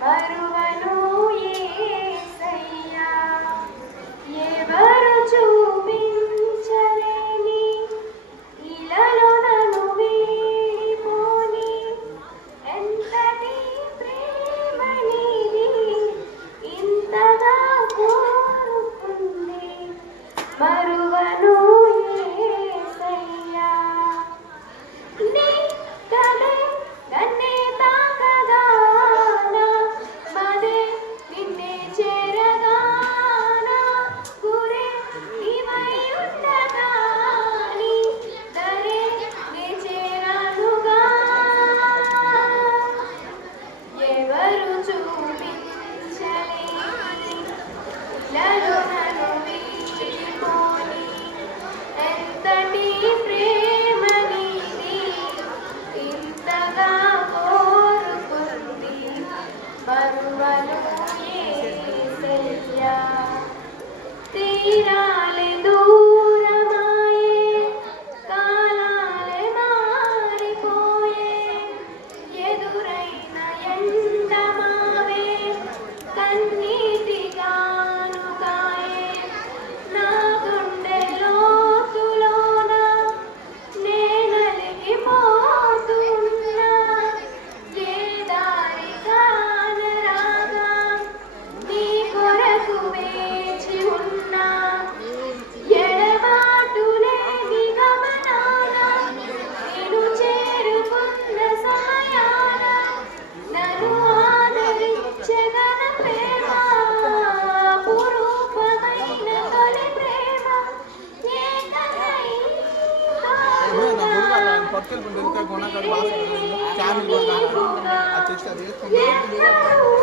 మరువను యేసయ్యా ఎవరు చూపించలేని ఇలలో నన్ను వీడిపోని ఎంతటి ప్రేమనిది ఇంతగా కోరుకుంది మరువను యేసయ్యా నీ కలే నన్నే తాకగా నా మదే నిన్నే చేరగా నా గురే నీవై ఉండగా నీ దరే నే చేరానుగా ఎవరు చూపించలేని ఇలలో నన్ను వీడిపోని ఎంతటి ప్రేమనిది ఇంతగా కోరుకుంది మరువను యేసయ్యా తీరాలే దూరమాయే కాలాలే మారిపోయే ఎదురైన ఎండమావే కన్నీటి గానుగాయే నా గుండె లోతులోన నే నలిగిపోతున్నా ఏ దారి కానరాగా నీ కొరకు వేచి ఉన్నా ఎడబాటు లేని గమనాన నేను చేరుకున్న సమయాన నన్ను ఆదరించెదన ప్రేమ అపురూపమైన తొలి ప్రేమ ఏకమై పట్టుకెళ్ళి గుణకాడు బాగా ఎన్నడూ